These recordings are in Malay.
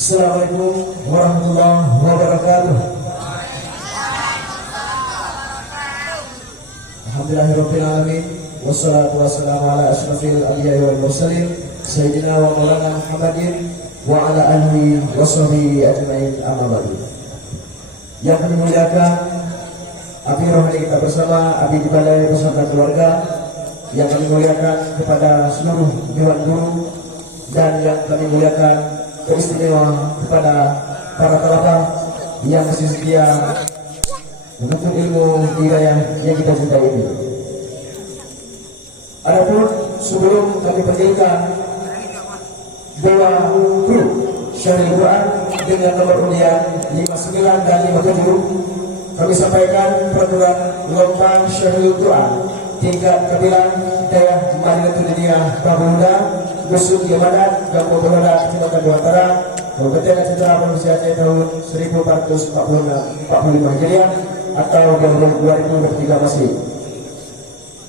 Assalamualaikum warahmatullahi wabarakatuh. Alhamdulillahirabbil alamin wassalatu wassalamu ala asyrafil anbiya'i wal mursalin sayyidina wa maulana Muhammadin wa ala alihi washabihi ajmain, amma ba'du. Yang kami muliakan abdi rohani kita bersama, abdi di balai beserta keluarga, yang kami muliakan kepada seluruh dewan guru, dan yang kami muliakan teristimewa kepada para talabah yang masih setia menuntut ilmu di wilayah yang kita cintai ini. Adapun sebelum kami panggilkan dewa guru Syahril Quran dengan nomor undian 59 dan 57, kami sampaikan peraturan lomba Syahril Quran tingkat kabilah daerah Madinatul Diniyah Babuda Gusuk Yamadan Gampo Belanda Kecamatan Dewantara Kabupaten Aceh Provinsi Aceh tahun 1445 Hijriah atau tahun 2023 Masih.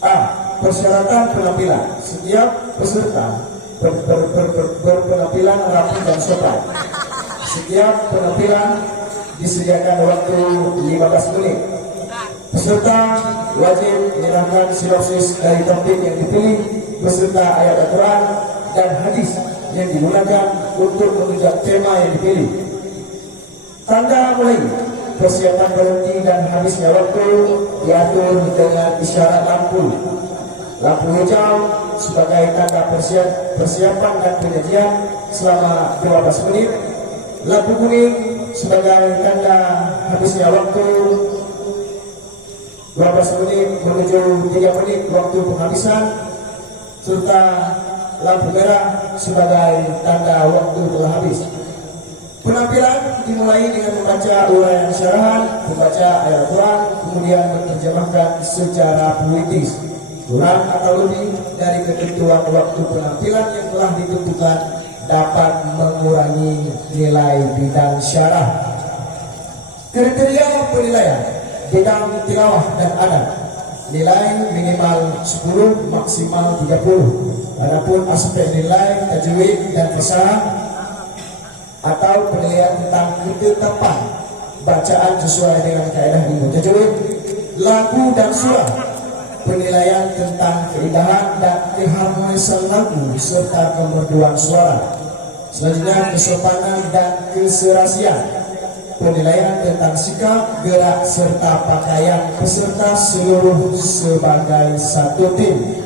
A. Persyaratan penampilan. Setiap peserta berpenampilan rapi dan sopan. Setiap penampilan disediakan waktu 15 menit. Peserta wajib menyerahkan sinopsis dari topik yang dipilih beserta ayat Al-Quran dan hadis yang digunakan untuk menunjang tema yang dipilih. Tanda mulai, persiapan berhenti dan habisnya waktu diatur dengan isyarat lampu. Lampu hijau sebagai tanda persiapan dan penyajian selama 12 menit. Lampu kuning sebagai tanda habisnya waktu 12 menit menuju 3 menit waktu penghabisan, serta lampu merah sebagai tanda waktu telah habis. Penampilan dimulai dengan membaca uraian syarahan, membaca ayat Al-Quran, kemudian menerjemahkan secara puitis. Kurang atau lebih dari ketentuan waktu penampilan yang telah ditentukan dapat mengurangi nilai bidang syarah. Kriteria penilaian bidang tilawah dan adat, nilai minimal 10, maksimal 30. Adapun aspek nilai tajwid dan fasahah atau penilaian tentang ketetapan bacaan sesuai dengan kaidah ilmu tajwid, lagu dan surah, penilaian tentang keindahan dan keharmonisan lagu serta kemerduan suara. Selanjutnya kesopanan dan keserasian, penilaian tentang sikap, gerak, serta pakaian peserta seluruh sebagai satu tim.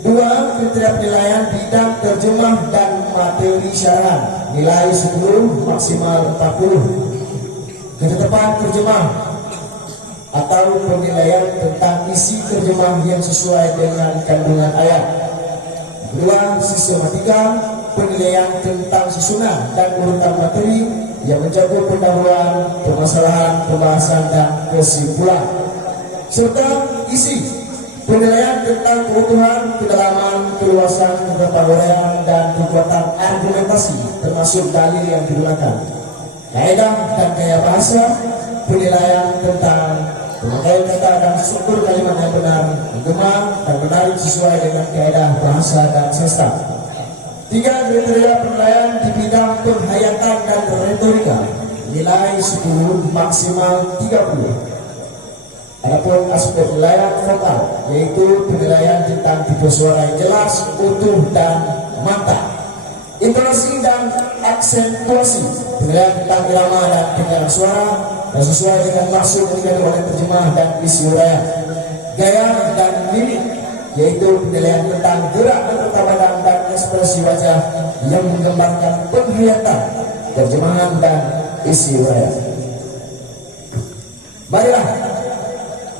2. Kriteria penilaian bidang terjemah dan materi syarahan, nilai 10, maksimal 40. Ketetapan terjemah atau penilaian tentang isi terjemah yang sesuai dengan kandungan ayat. 2. Sistematika, penilaian tentang susunan dan urutan materi yang mencakup pendahuluan, permasalahan, pembahasan, dan kesimpulan, serta isi penilaian tentang kebutuhan, kedalaman, keluasan, keterpegawaian, dan kekuatan argumentasi termasuk dalil yang digunakan, kaidah dan gaya bahasa, penilaian tentang pemakaian kata dan struktur kalimat yang benar, menggema dan menarik sesuai dengan kaidah bahasa dan sastra. 3. Kriteria penilaian di bidang penghayatan dan retorika, nilai 10, maksimal 30. Adapun aspek penilaian vokal, yaitu penilaian tentang tipe suara yang jelas, utuh, dan mantap, intonasi dan aksentuasi, penilaian tentang irama dan penyiaran suara dan sesuai dengan maksud yang dikandung oleh terjemah dan isi uraian. Gaya dan mimik, yaitu penilaian tentang gerak anggota badan dan ekspresi wajah yang menggambarkan penghayatan, terjemahan, dan isi uraian. Marilah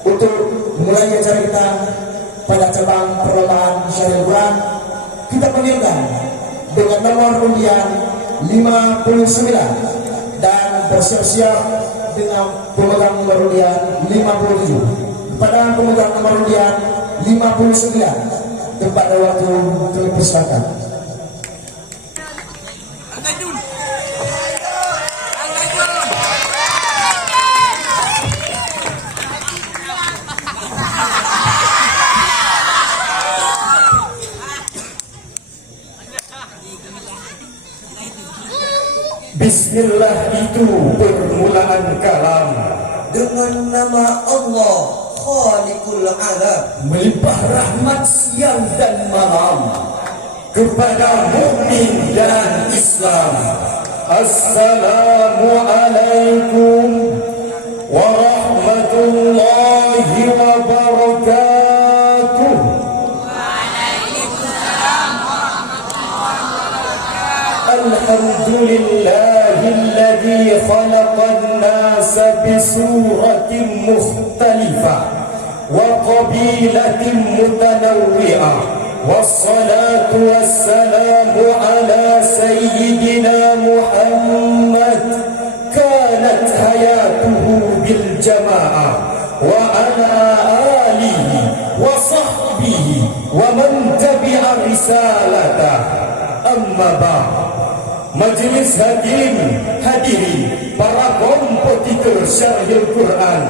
untuk memulai acara kita pada cabang perlombaan Syahril Quran, kita panggilkan dengan nomor undian 59 dan bersiap-siap dengan pemegang nomor undian 57. Kepada pemegang nomor undian 59, tempat dan waktu kami persilakan. Bismillah itu permulaan kalam. Dengan nama Allah Khaliqul Alam, melimpah rahmat siang dan malam kepada mukmin dan Islam. Assalamualaikum warahmatullahi wabarakatuh. Alhamdulillahilladzi khalaqan nasa bisuratin mukhtalifah wa qabilatin mutanawwi'ah. Wassalatu wassalamu ala sayyidina Muhammad kanat hayatuhu bil jama'ah wa ala alihi wa sahbihi wa man tabi'a risalatah. Amma ba'd. Majlis hadirin para kompetitor Syarhil Quran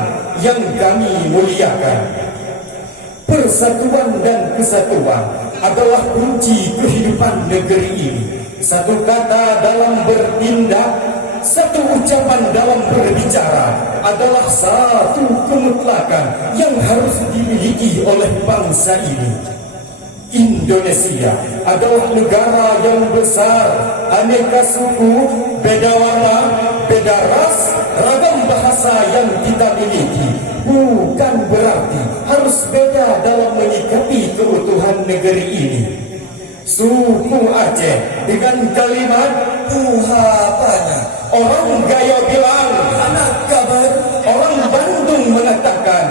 yang kami muliakan. Persatuan dan kesatuan adalah kunci kehidupan negeri ini. Satu kata dalam bertindak, satu ucapan dalam berbicara adalah satu kemutlakan yang harus dimiliki oleh bangsa ini. Indonesia adalah negara yang besar, aneka suku, beda warna, beda ras, ragam bahasa yang kita miliki. Bukan berarti harus beda dalam menyikapi keutuhan negeri ini. Suku Aceh dengan kalimat Tuhabana, orang Gayo bilang anak kabar, orang Bandung mengatakan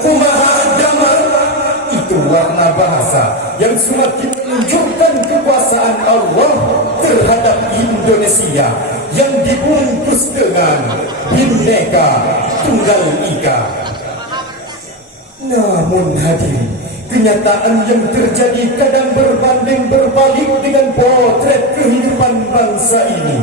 kumaha damar. Itu warna bahasa yang semakin menunjukkan kekuasaan Allah terhadap Indonesia yang dibungkus dengan Bhinneka Tunggal Ika. Namun hadirin, kenyataan yang terjadi kadang berbanding berbalik dengan potret kehidupan bangsa ini.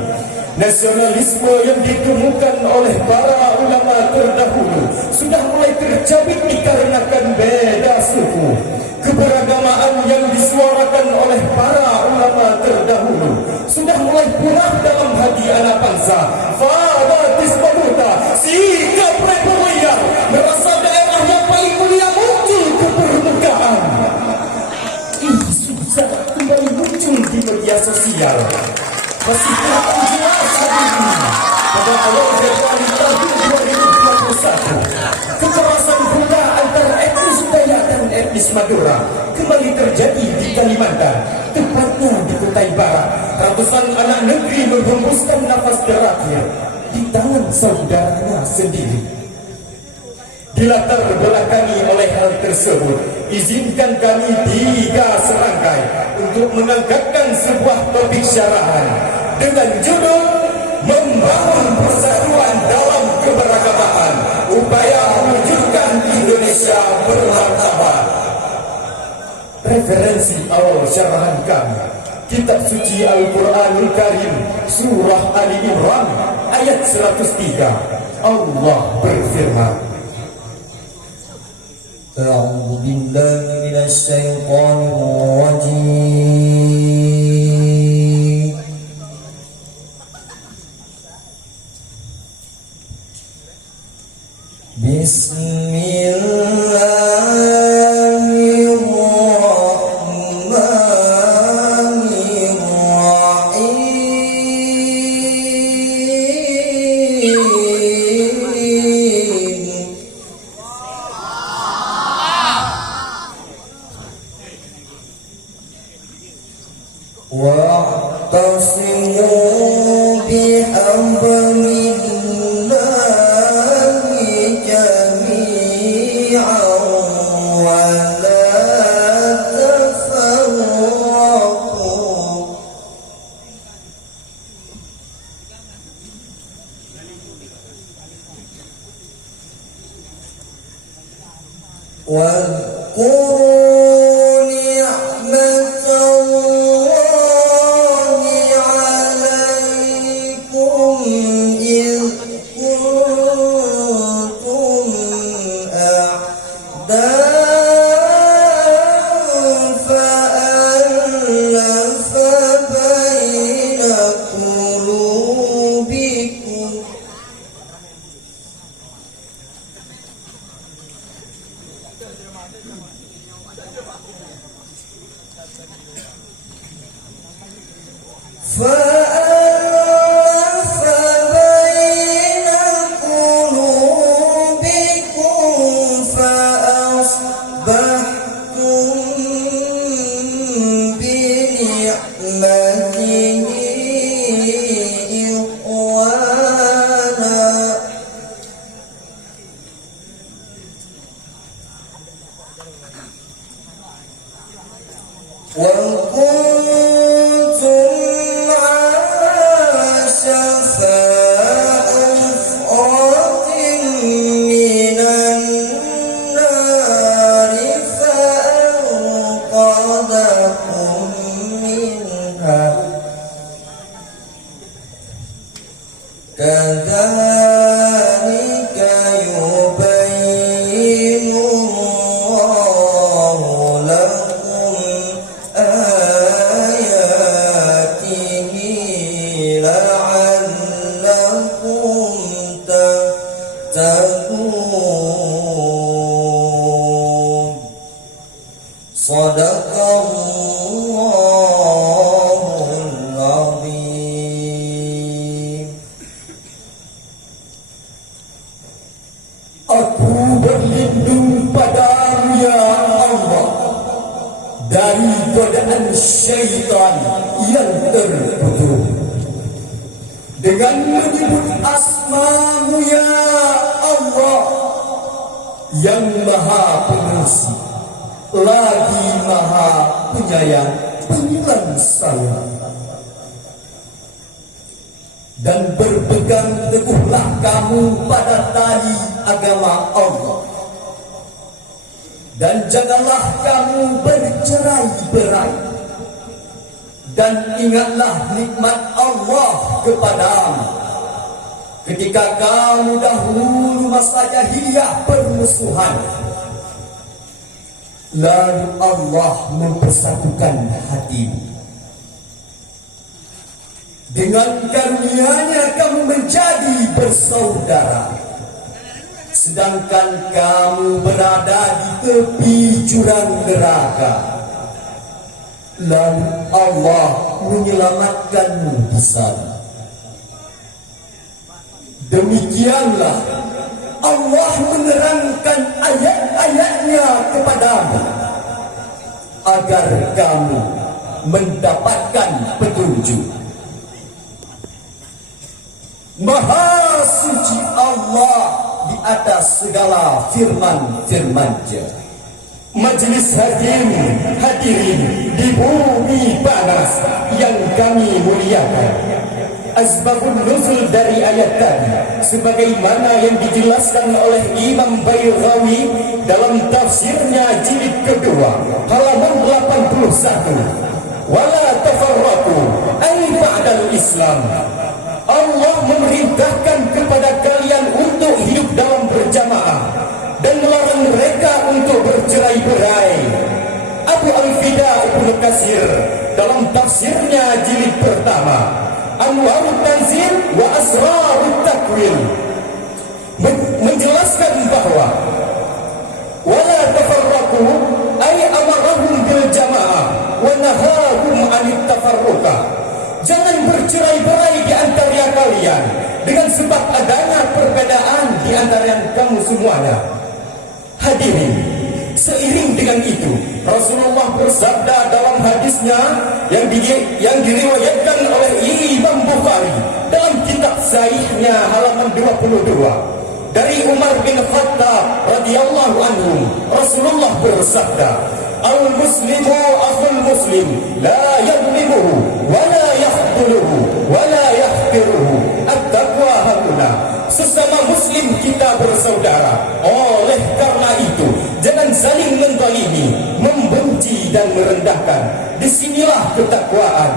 Nasionalisme yang ditemukan oleh para ulama terdahulu sudah mulai tercabik dikarenakan beda suku. Keberagamaan yang disuarakan oleh para ulama terdahulu sudah mulai punah dalam hati anak bangsa. Fadatis pemuda, sikap republik merasa daerah yang paling mulia muncul ke permukaan. Susah kembali muncul di media sosial. Masih belum jelas hari ini pada awal Februari tahun 2021 kekerasan buta antara etnis Dayak dan etnis Madura kembali terjadi di Kalimantan, tepatnya di Kutai Barat. Ratusan anak negeri menghembuskan nafas terakhir di tangan saudaranya sendiri. Dilatar belakangi oleh hal tersebut, izinkan kami 3 serangkai untuk mengangkatkan sebuah topik syarahan dengan judul Membangun Persatuan dalam Keberagaman, Upaya Mewujudkan Indonesia Bermartabat. Referensi awal syarahan kami, Kitab Suci Al-Quranul Karim, Surah Ali Imran, ayat 103. Allah berfirman, A'udzu billahi minasy syaithanir rajim. Wa'tasimu bihablillahi jami'an wa la tafarraqu. Wadhkuru ni'matallahi 'alaikum idh kuntum a'daan fa'alafa baina qulubikum فألف بين قلوبكم فأصبحتم بنعمته إخوانا وكنتم على شفا حفرة من النار فأنقذكم منها كذلك يبين الله لكم آياته لعلكم تهتدون صدق الله العظيم. Aku berlindung padamu ya Allah dari godaan syaitan yang terkutuk dengan menyebut asma-Mu ya Allah yang maha pengasih lagi maha penyayang penyayang sayang. Dan berpegang teguhlah kamu pada tali agama Allah, dan janganlah kamu bercerai-berai, dan ingatlah nikmat Allah kepadamu ketika kamu dahulu masa jahiliyah permusuhan, lalu Allah mempersatukan hatimu. Dengan karunia-Nya kamu menjadi bersaudara, sedangkan kamu berada di tepi jurang neraka. Lalu Allah menyelamatkanmu di sana. Demikianlah Allah menerangkan ayat-ayat-Nya kepadamu agar kamu mendapatkan petunjuk. Maha suci Allah di atas segala firman-Firman-Nya. Majelis hadirin di bumi panas yang kami muliakan, asbabun nuzul dari ayat tadi sebagaimana yang dijelaskan oleh Imam Bayraqi dalam tafsirnya jilid kedua halaman 81. Wala tafarraqu ay ba'dal Islam. Allah memerintahkan kepada kalian untuk hidup dalam berjamaah dan melarang mereka untuk bercerai-berai. Abu Al-Fida Ibnu Katsir dalam tafsirnya jilid pertama Anwarut Tanzil wa Asrarut Takwil menjelaskan bahwa wala tafarraqu ay amarahum bil jamaah wa nahahum 'anit tafarruqa. Jangan bercerai-berai di antara kalian dengan sebab adanya perbedaan di antara kamu semuanya. Hadirin, seiring dengan itu Rasulullah bersabda dalam hadisnya yang diriwayatkan oleh Imam Bukhari dalam kitab Sahihnya halaman 22 dari Umar bin Khattab radhiyallahu anhu. Rasulullah bersabda, Al-Muslimu akhul Muslim, la yadlimuhu, wa la yakhduluhu, wa la yahqiruhu. At-taqwa hakuna. Sesama Muslim kita bersaudara. Oleh karena itu, jangan saling menzalimi, membenci dan merendahkan. Disinilah ketakwaan.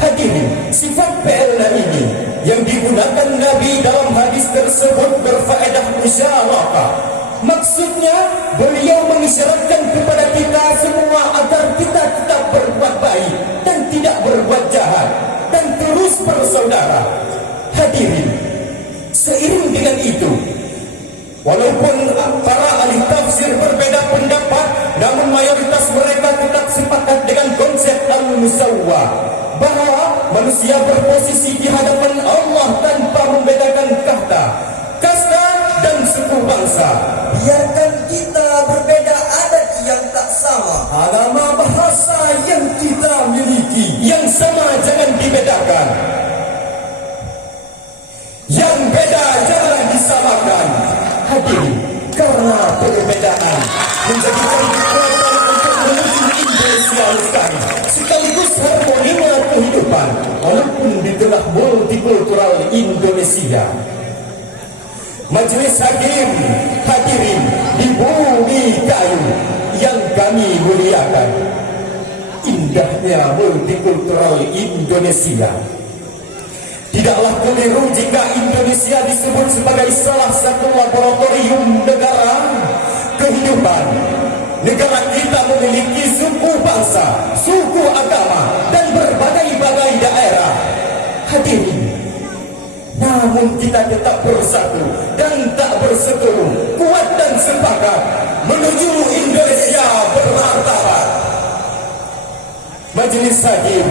Hadirin, sifat PLN ini yang digunakan Nabi dalam hadis tersebut berfaedah musyarakah. Maksudnya beliau mengisyaratkan kepada kita semua agar kita tetap berbuat baik dan tidak berbuat jahat dan terus bersaudara. Hadirin, seiring dengan itu, walaupun para ahli tafsir berbeda pendapat, namun mayoritas mereka tetap sepakat dengan konsep al-musawwah, bahwa manusia berposisi di hadapan Allah tanpa membedakan kasta, kasta dan suku bangsa. Biarkan kita berbeda adat yang tak sama, Agama bahasa yang kita miliki yang sama jangan dibedakan. Yang beda jangan disamakan. Hadirin, karena perbedaan menjadikan kekuatan untuk menuju Indonesia lestari sekaligus harmoninya kehidupan walaupun di tengah multikultural Indonesia. Majelis hakim hadirin di bumi kayu yang kami muliakan, indahnya multikultural Indonesia. Tidaklah keliru jika Indonesia disebut sebagai salah satu laboratorium negara kehidupan. Negara kita memiliki suku bangsa, suku agama, dan berbagai-bagai daerah. Hadirin, namun kita tetap bersatu dan tak berseteru, kuat dan sepakat menuju Indonesia bermartabat. Majelis hakim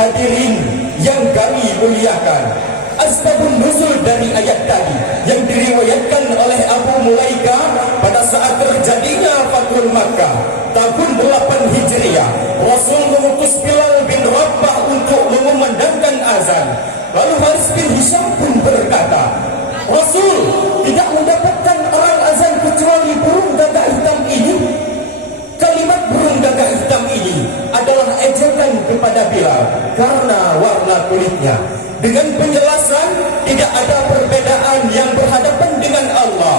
hadirin yang kami muliakan, asbabun nuzul dari ayat tadi yang diriwayatkan oleh Abu Mulaika pada saat terjadinya Fathul Makkah tahun 8 Hijriah. Rasul mengutus Bilal bin Rabah untuk mengumandangkan azan. Lalu Haris bin Hisham pun berkata, Rasul tidak mendapatkan orang azan kecuali burung gagak hitam ini. Kalimat burung gagak hitam ini adalah ejekan kepada Bilal karena warna kulitnya. Dengan penjelasan tidak ada perbedaan yang berhadapan dengan Allah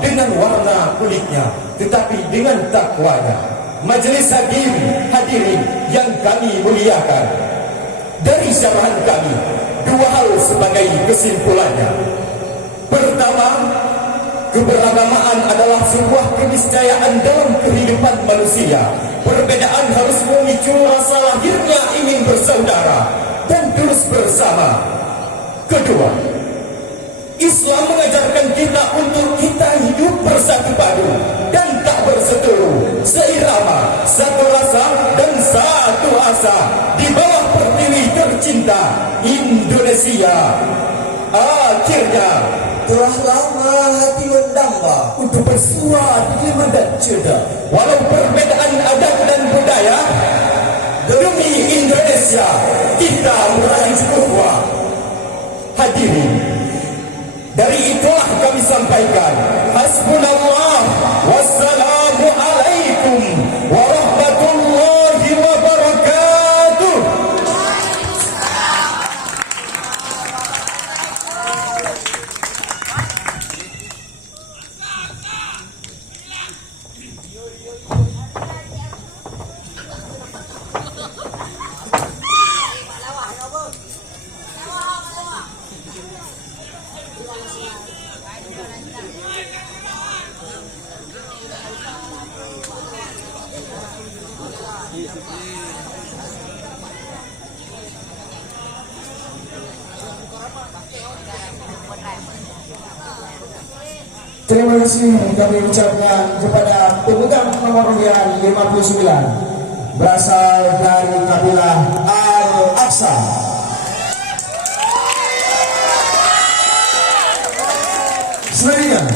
dengan warna kulitnya, tetapi dengan takwanya. Majelis hakim hadirin yang kami muliakan, dari syarahan kami dua hal sebagai kesimpulannya. Pertama, keberagamaan adalah sebuah keniscayaan dalam kehidupan manusia. Perbedaan harus memicu rasa lahirnya ingin bersaudara dan terus bersama. Kedua, Islam mengajarkan kita untuk kita hidup bersatu padu dan tak berseteru, seirama, satu rasa dan satu asa di bawah pertiwi tercinta Indonesia. Akhirnya telah lama hati mendamba untuk bersua di dan ceda, walau perbedaan adat dan budaya, demi Indonesia kita meraih ukhuwah. Hadirin, dari itulah kami sampaikan hasbunallah wassalamu alaikum warahmatullahi wabarakatuh. Terima kasih kami ucapkan kepada pemegang nomor undian 59 berasal dari kabilah Al-Aqsa. Selanjutnya